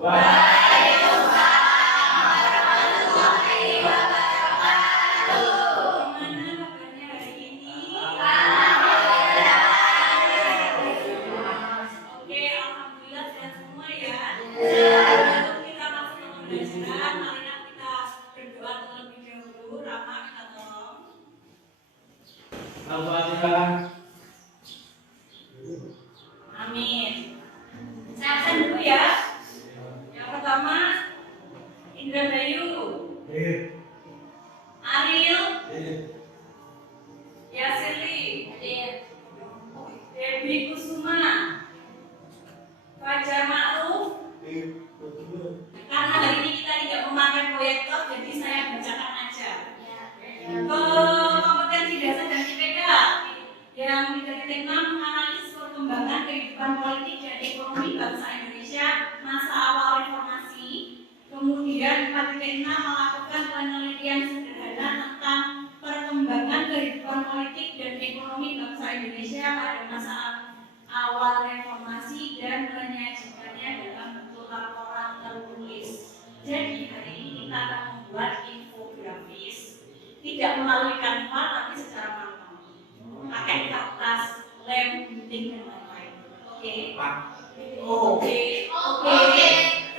Waalaikumsalam warahmatullahi wabarakatuh. Gimana kabarnya hari ini? Alhamdulillah. Oke, alhamdulillah sehat semua ya. Sebelum kita masuk ke pembelajaran, marilah kita berdoa terlebih dahulu. Rama, kita tolong. Al-Fatihah. Amin. Saya akan dulu ya. Yang pertama, Indrabayu, Ariel, Yasirli, Debbie Kusuma, Fajar Ma'ruf. Karena hari ini kita tidak memakai proyektor, jadi saya bacakan aja. Kompetensi dasar dan IPK yang 3.6 menganalisis perkembangan kehidupan politik dan ekonomi bangsa Indonesia masa awal reformasi. Kemudian 4.6 melakukan penelitian sederhana tentang perkembangan kehidupan politik dan ekonomi bangsa Indonesia pada masa awal reformasi dan menyajikannya dalam bentuk laporan tertulis. Jadi hari ini kita akan membuat infografis, tidak melalui Canva tapi secara manual, pakai kertas, lem, gunting dan lain-lain. Oke? Oke.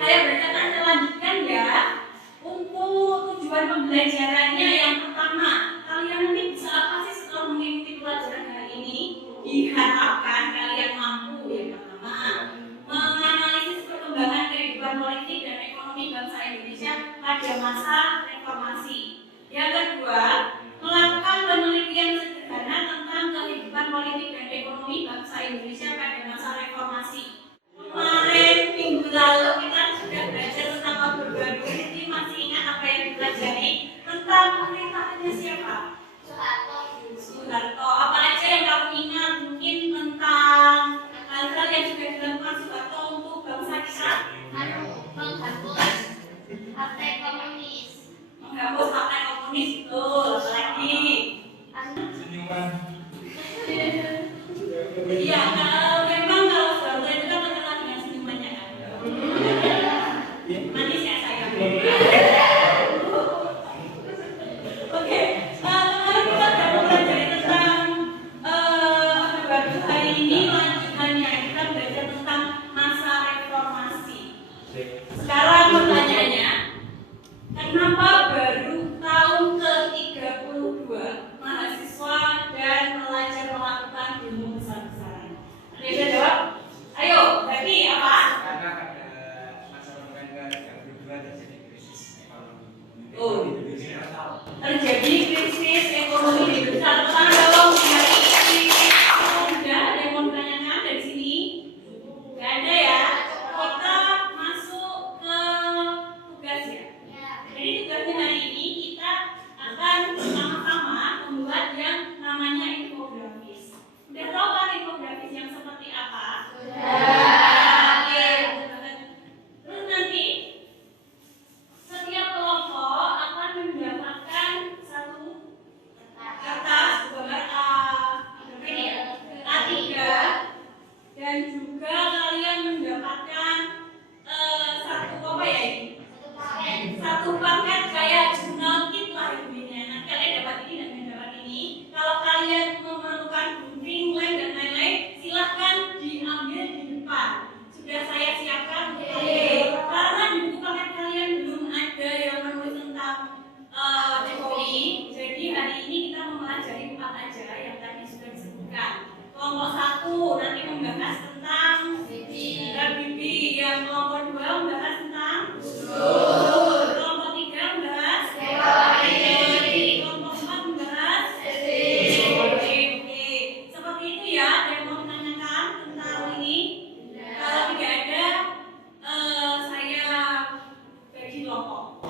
Saya bacakan selanjutnya ya. Untuk tujuan pembelajarannya yang pertama, kalian nanti bisa apa sih setelah mengikuti pelajaran hari ini? Diharapkan kalian mampu yang pertama menganalisis perkembangan kehidupan politik dan ekonomi bangsa Indonesia pada masa reformasi. Yang kedua, melakukan penelitian sederhana tentang kehidupan politik dan ekonomi bangsa Indonesia pada masa reformasi. Kemarin minggu lalu kita sudah belajar tentang Orde Baru. Ini masih ingat apa yang dipelajari tentang pemerintahannya siapa? Soeharto. Apa aja yang kamu ingat mungkin tentang hal-hal yang sudah dilakukan Soeharto untuk bangsa kita? Menghapus partai komunis. Menghapus partai komunis itu lagi. Senyuman. Iya, memang kalau Soeharto itu kan terkenal dengan senyumannya kan. Manis ya sayang. Oke, kemarin kita sudah belajar tentang Orde Baru. Hari ini lanjutannya kita belajar tentang masa reformasi. Sekarang pertanyaannya, kenapa baru tahun ke-32 mahasiswa dan pelajar melakukan demo besar-besaran? Ada yang bisa jawab? Ayo, Bagi apa? Karena pada masa pemerintahan yang kedua terjadi krisis ekonomi. Oh. Indonesia. Terjadi krisis ekonomi di Indonesia. Tangan dong dari sudah ada yang mau ditanyakan dari sini? Gak ada ya? Kita masuk ke tugas ya. Jadi tugasnya hari ini kita akan sama-sama membuat yang namanya infografis. Udah tahu kan infografis yang seperti apa? Oke, betul banget. Terus nanti setiap kelompok akan mendapatkan satu kertas gambar A3 dan juga kalian mendapatkan satu apa ya ini? Satu paket kayak jurnal kit lah intinya. Nanti kalian dapat ini dan dapat ini. Kalau kalian memerlukan gunting, lem dan lain-lain, silahkan diambil di depan. Sudah saya siapkan. Karena di buku paket kalian belum ada yang menulis tentang Jokowi, jadi hari ini kita mempelajari 4 aja yang tadi sudah disebutkan. Kelompok 1 nanti membahas tentang Habibie, yang kelompok 2 membahas tentang kelompok 3 membahas teori, kelompok 4 membahas oke. Seperti itu ya. Ada yang mau menanyakan tentang ini? Kalau tidak ada, saya bagi kelompok.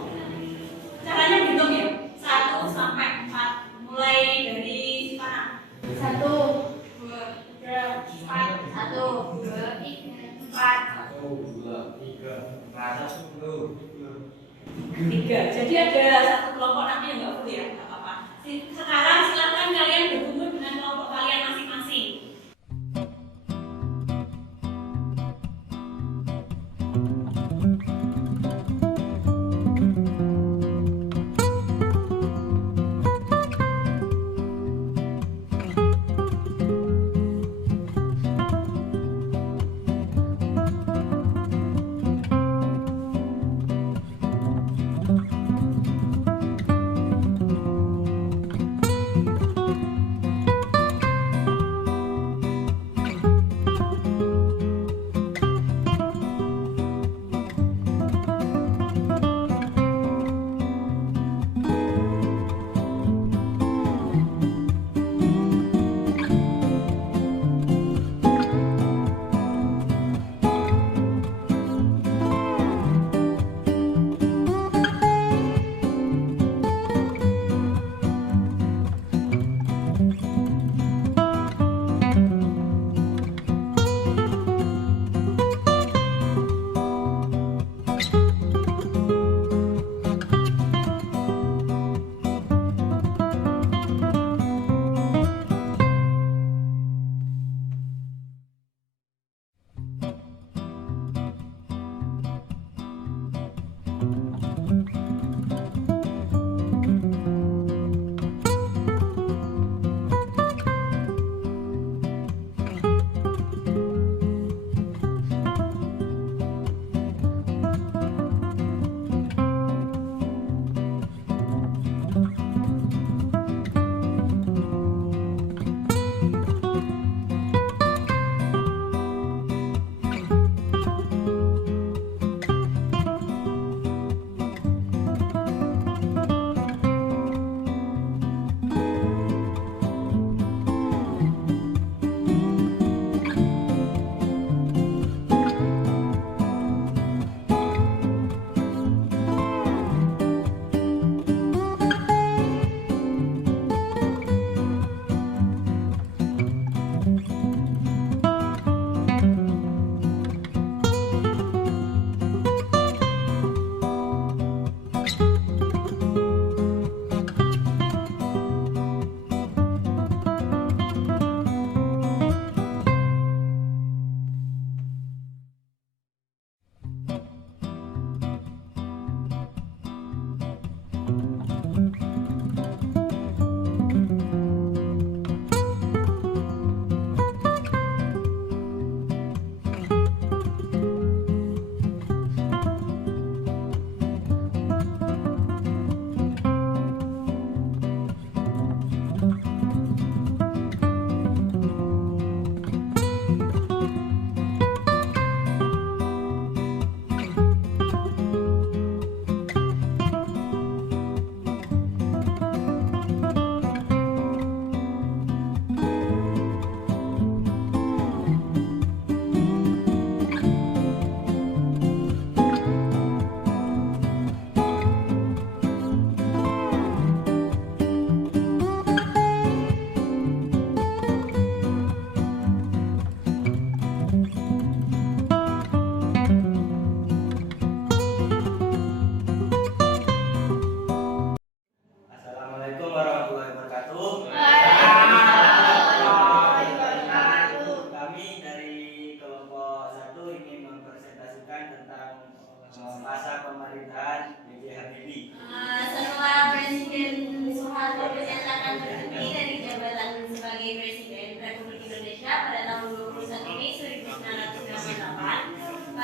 Caranya dihitung ya, 1 sampai 4. Mulai dari mana? 1, 2, 3, 4, 1, 2, 4, 3. Jadi ada satu kelompok nanti yang nggak full ya, nggak apa-apa. Sekarang silakan kalian berkumpul dengan kelompok kalian masing-masing.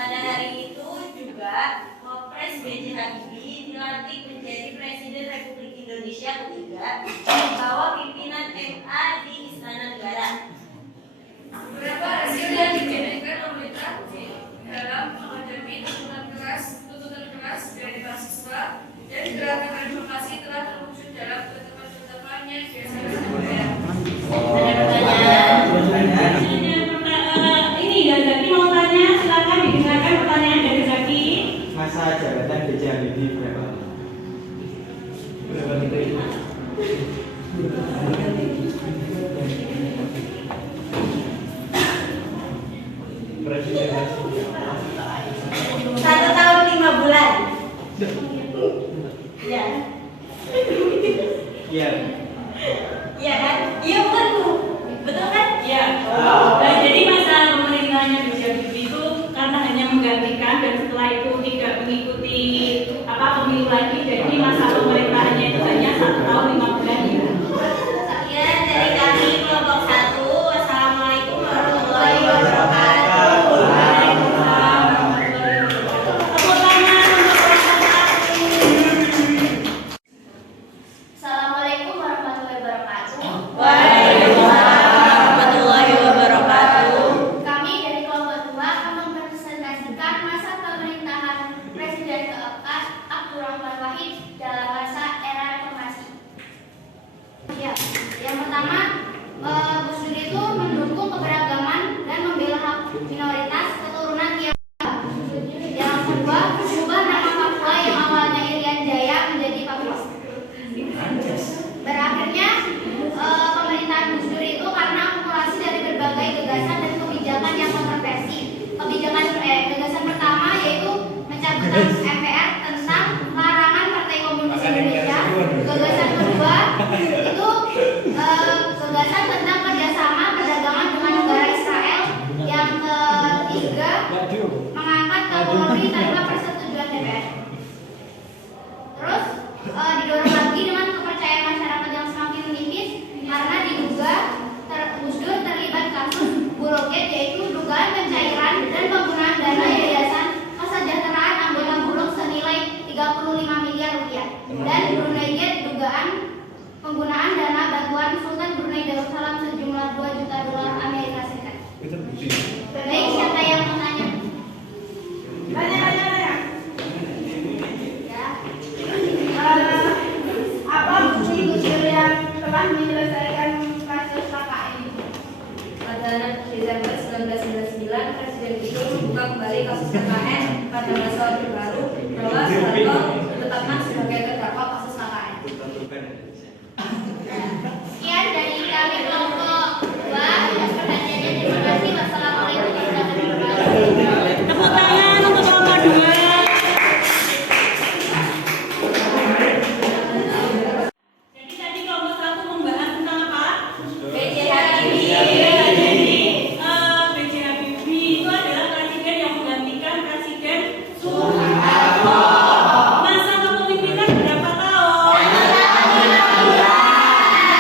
Pada hari itu juga Wapres B.J. Habibie dilantik menjadi Presiden Republik Indonesia ketiga di bawah pimpinan MA di Istana Negara. Beberapa hasil yang dijadikan pemerintah dalam menghadapi tuntutan keras dari mahasiswa dan gerakan reformasi telah terwujud dalam ketetapan-ketetapan yang biasa. Ini dan Zaki mau tanya, silakan didengarkan pertanyaan dari Zaki. Masa jabatan B.J. Habibie berapa lama? Berapa itu? Presiden 1 tahun 5 bulan. Ya. Iya. Iya kan? Iya bukan Bu? Betul kan? Ya. Jadi masa pemerintahnya B.J. Habibie itu karena hanya menggantikan dan setelah itu tidak mengikuti pemilu lagi, jadi masa pemerintahannya itu hanya 1 tahun 5 bulan ya. Sekian dari kami kelompok 1. Wassalamualaikum warahmatullahi wabarakatuh. Tepuk tangan untuk kelompok 1. Assalamualaikum warahmatullahi wabarakatuh. Waalaikumsalam warahmatullahi wabarakatuh. Kami dari kelompok 2 akan mempresentasikan masa pemerintahan Presiden keempat Abdurrahman Wahid dalam masa era reformasi. Ya, yang pertama, Gus Dur itu mendukung keberagaman dan membela hak minoritas keturunan Tionghoa. Yang kedua, mengubah nama Papua yang awalnya Irian Jaya menjadi Papua. Berakhirnya pemerintahan Gus Dur itu karena akumulasi dari berbagai gagasan dan kebijakan yang kontroversi. Gagasan pertama yaitu pencabutan MPR tentang larangan Partai Komunis Indonesia. Gagasan kedua itu gagasan tentang kerjasama perdagangan dengan negara Israel. Yang ketiga mengangkat Kapolri tanpa persetujuan DPR. Terus didorong lagi dengan kepercayaan masyarakat yang semakin menipis karena diduga Gus Dur terlibat kasus Bulogate, yaitu dugaan pencairan dan penggunaan dana yayasan kesejahteraan anggota Bulog senilai 35 miliar rupiah, dan Brunei Gate dugaan penggunaan dana bantuan Sultan Brunei Darussalam sejumlah 2 juta dolar Amerika Serikat. Baik, siapa yang mau tanya? Tanya. Ya. Apa bukti Gus Dur yang telah menyelesaikan kasus KKN? Pada 6 Desember 1999, Presiden itu membuka kembali kasus KKN pada masa Orde Baru bahwa Soeharto ditetapkan sebagai terdakwa kasus KKN. Sekian dari kami kelompok 2. Atas perhatiannya terima kasih. Wassalamualaikum warahmatullahi wabarakatuh. Tepuk tangan untuk kelompok 2. Jadi tadi kelompok 1 membahas tentang apa? B.J. Habibie. Jadi B.J. Habibie itu adalah presiden yang menggantikan Presiden Soeharto. Masa kepemimpinan berapa tahun?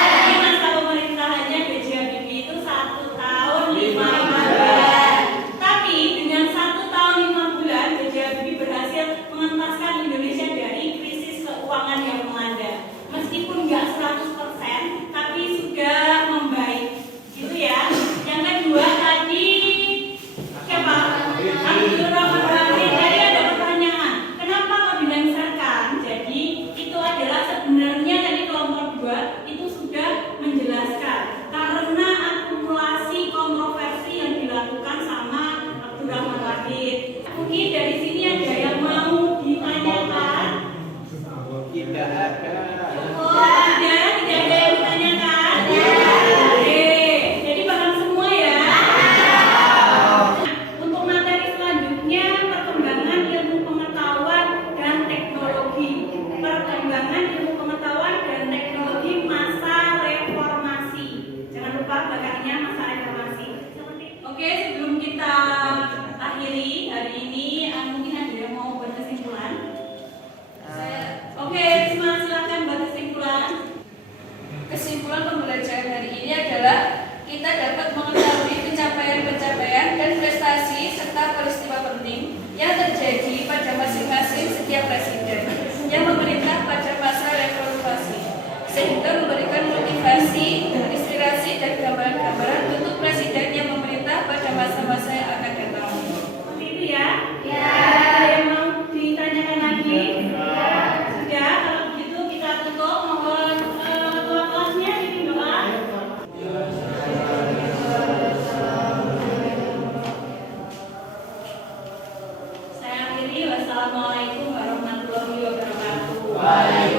Jadi masa pemerintahannya B.J. Habibie itu 1 tahun 5 bulan. Tapi dengan 1 tahun 5 bulan B.J. Habibie berhasil mengentaskan Indonesia dari krisis keuangan yang melanda. Meskipun nggak 100%, tapi sudah membaik. Gitu ya. Yang kedua tadi siapa? Abdurrahman Wahid. Tadi ada pertanyaan, kenapa kok dilengsarkan? Jadi itu adalah sebenarnya tadi kelompok 2 itu sudah menjelaskan karena akumulasi kontroversi yang dilakukan sama Abdurrahman Wahid. Mungkin dari sini ada yang mau ditanyakan? Tidak ada. Tidak ada yang ditanyakan? Oke, jadi paham semua ya? Untuk materi selanjutnya, perkembangan ilmu pengetahuan dan teknologi. Perkembangan ilmu pengetahuan dan teknologi masa reformasi. Jangan lupa belakangnya masa reformasi. Oke, sebelum kita akhiri hari ini, mungkin ada yang mau berkesimpulan? Oke, Risma silakan berkesimpulan. Kesimpulan pembelajaran hari ini adalah kita dapat mengetahui pencapaian-pencapaian dan prestasi serta peristiwa penting yang terjadi pada masing-masing setiap presiden yang memerintah pada masa reformasi, sehingga memberikan motivasi, inspirasi, dan gambaran-gambaran untuk presiden yang memerintah pada masa-masa yang akan datang. Seperti itu ya? Ya. Ada yang mau ditanyakan lagi? Sudah, kalau begitu kita tutup. Mohon ketua kelasnya bimbing doa. Saya akhiri. Wassalamualaikum warahmatullahi wabarakatuh.